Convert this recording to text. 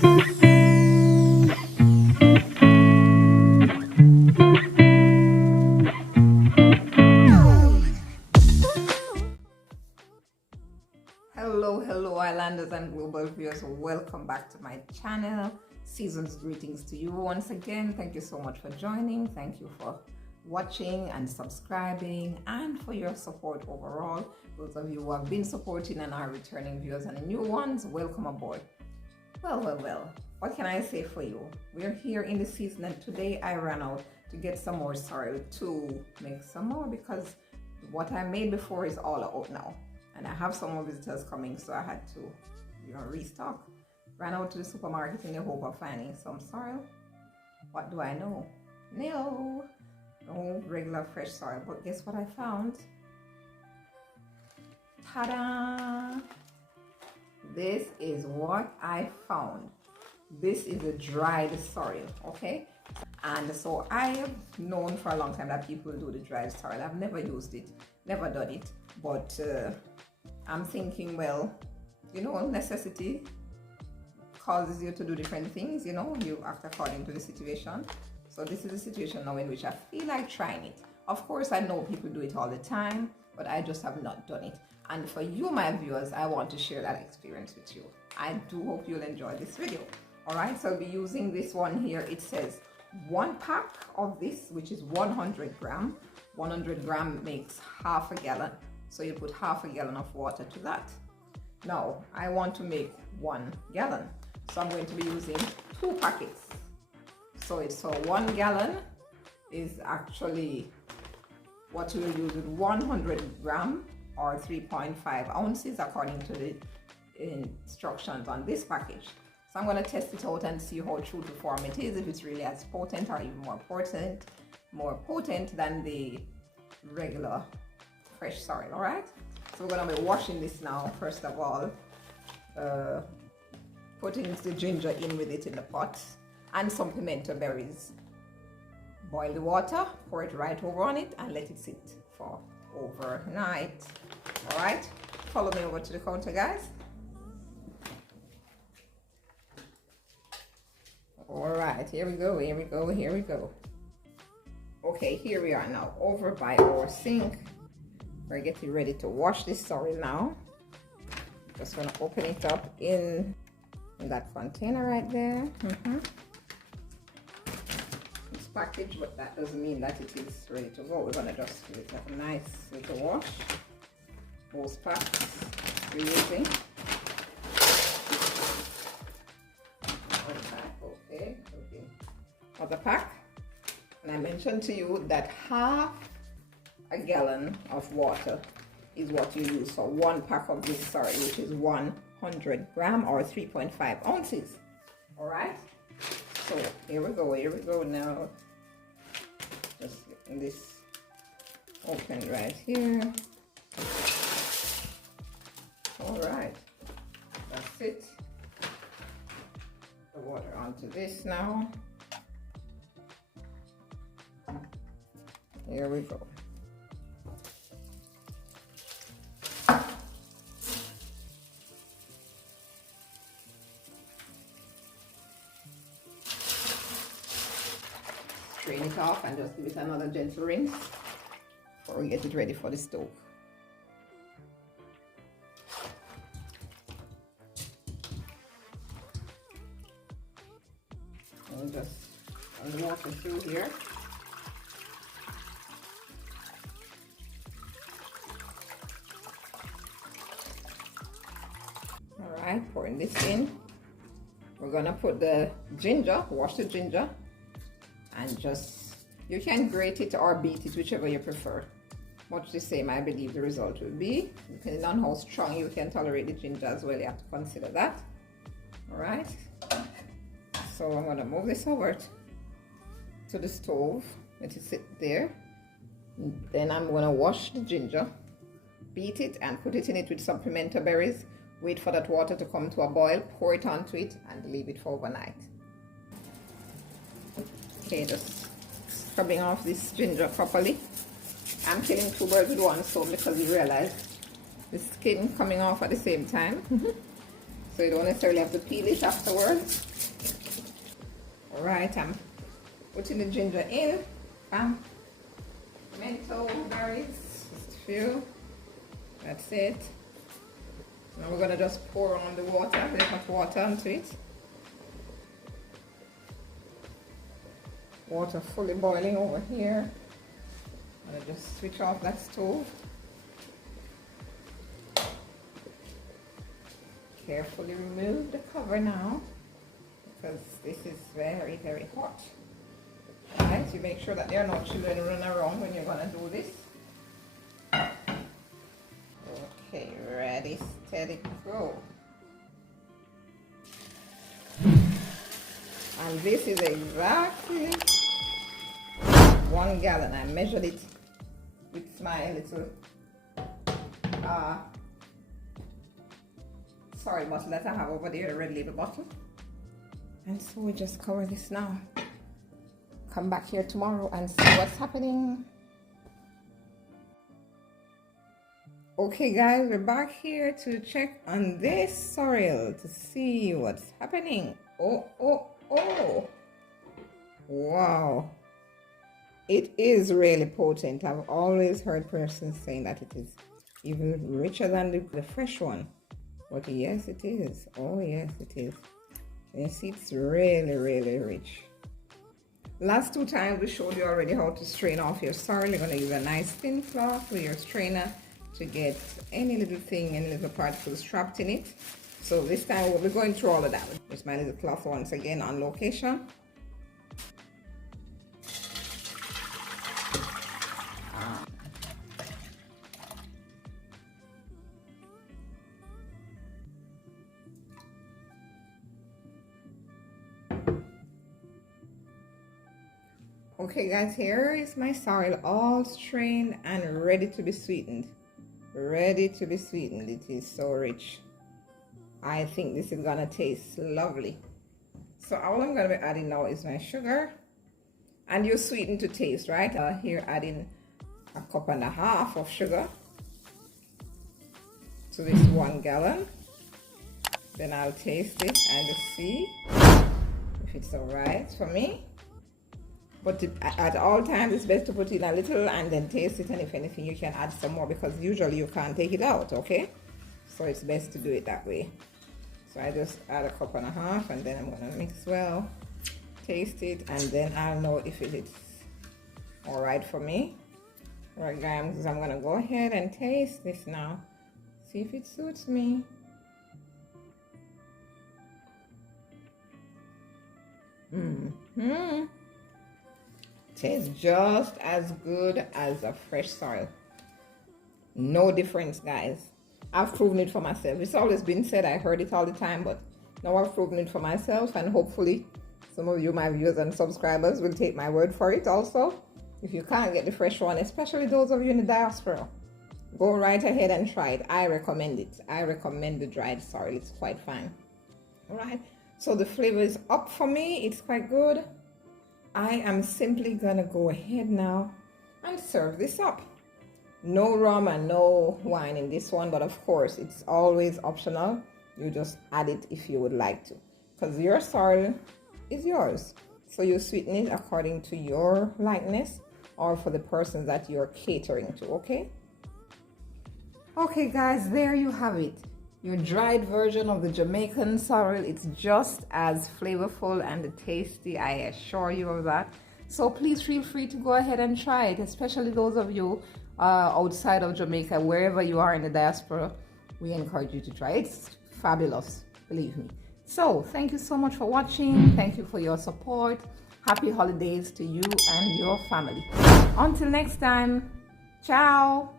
Hello islanders and global viewers, welcome back to my channel. Season's greetings to you once again. Thank you so much for joining. Thank you for watching and subscribing and for your support overall. Those of you who have been supporting and are returning viewers and new ones, welcome aboard. Well, what can I say for you? We're here in the season and today I ran out to get some more sorrel to make some more because what I made before is all out now. And I have some more visitors coming, so I had to, restock. Ran out to the supermarket in the hope of finding some sorrel. What do I know? No regular fresh sorrel. But guess what I found? Ta-da! This is what I found. This is a dried sorrel, okay? And so I have known for a long time that people do the dried sorrel. I've never used it, never done it, but I'm thinking, well, necessity causes you to do different things, you act according to the situation. So this is a situation now in which I feel like trying it. Of course, I know people do it all the time, but I just have not done it. And for you, my viewers, I want to share that experience with you. I do hope you'll enjoy this video. All right, so I'll be using this one here. It says 1 pack of this, which is 100 gram. 100 gram makes half a gallon. So you put half a gallon of water to that. Now, I want to make 1 gallon. So I'm going to be using 2 packets. So 1 gallon is actually what we'll use with 100 gram or 3.5 ounces according to the instructions on this package. So I'm going to test it out and see how true to form it is, if it's really as potent or even more potent than the regular fresh sorrel. All right, so we're going to be washing this now. First of all, putting the ginger in with it in the pot and some pimento berries. Boil the water, pour it right over on it and let it sit for overnight. All right, follow me over to the counter, guys. All right, here we go. Okay, here we are now over by our sink. We're getting ready to wash this sorrel now. Just gonna open it up in that container right there. It's packaged, but that doesn't mean that it is ready to go. We're gonna just give it a nice little wash. Both packs we're using. Okay. Other pack. And I mentioned to you that half a gallon of water is what you use for 1 pack of this sorrel, which is 100 gram or 3.5 ounces. All right, so here we go now. Just getting this open right here. All right, that's it. The water onto this now. Here we go. Drain it off and just give it another gentle rinse before we get it ready for the stove. And just run the water through here. All right, pouring this in. We're gonna put the ginger, wash the ginger, and you can grate it or beat it, whichever you prefer. Much the same, I believe the result will be. Depending on how strong you can tolerate the ginger as well, you have to consider that. All right, so I'm gonna move this over to the stove, let it sit there. Then I'm gonna wash the ginger, beat it and put it in it with some pimento berries. Wait for that water to come to a boil, pour it onto it and leave it for overnight. Okay, just scrubbing off this ginger properly. I'm killing 2 birds with 1 stone because you realize the skin coming off at the same time. so you don't necessarily have to peel it afterwards. All right, I'm putting the ginger in. Menthol berries, just a few. That's it. Now we're gonna just pour on the water, a bit of water onto it. Water fully boiling over here. I'm gonna just switch off that stove. Carefully remove the cover now, because this is very, very hot. Alright, you make sure that there are no children running around when you're gonna do this. Okay, ready, steady, go. And this is exactly 1 gallon. I measured it with my little Sorrel bottle that I have over there, a red label bottle. And so we just cover this now. Come back here tomorrow and see what's happening. Okay guys, we're back here to check on this sorrel to see what's happening. Oh, wow, it is really potent. I've always heard persons saying that it is even richer than the fresh one, but yes it is. Oh yes it is. You see, it's really, really rich. Last 2 times we showed you already how to strain off your sorrel. You're going to use a nice thin cloth with your strainer to get any little thing, any little particles trapped in it. So this time we'll be going through all of that. Here's my little cloth once again on location. Okay guys, here is my sorrel all strained and ready to be sweetened. Ready to be sweetened. It is so rich. I think this is gonna taste lovely. So all I'm gonna be adding now is my sugar, and you sweeten to taste, right? Here adding 1.5 cups of sugar to this 1 gallon. Then I'll taste it and just see if it's all right for me. But at all times it's best to put in a little and then taste it, and if anything you can add some more, because usually you can't take it out, okay? So it's best to do it that way. So I just add 1.5 cups and then I'm gonna mix well, taste it, and then I'll know if it is all right for me. All right guys, I'm gonna go ahead and taste this now, see if it suits me. Tastes just as good as a fresh sorrel. No difference, guys. I've proven it for myself. It's always been said, I heard it all the time, but now I've proven it for myself, and hopefully some of you, my viewers and subscribers, will take my word for it also. If you can't get the fresh one, especially those of you in the diaspora, go right ahead and try it. I recommend it. I recommend the dried sorrel. It's quite fine. All right, so the flavor is up for me. It's quite good. I am simply gonna go ahead now and serve this up. No rum and no wine in this one, but of course it's always optional. You just add it if you would like to, because your sorrel is yours. So you sweeten it according to your likeness or for the person that you're catering to, okay? Okay guys, there you have it. Your dried version of the Jamaican sorrel. It's just as flavorful and tasty, I assure you of that. So please feel free to go ahead and try it, especially those of you outside of Jamaica, wherever you are in the diaspora. We encourage you to try it. It's fabulous, believe me. So thank you so much for watching. Thank you for your support. Happy holidays to you and your family. Until next time, ciao.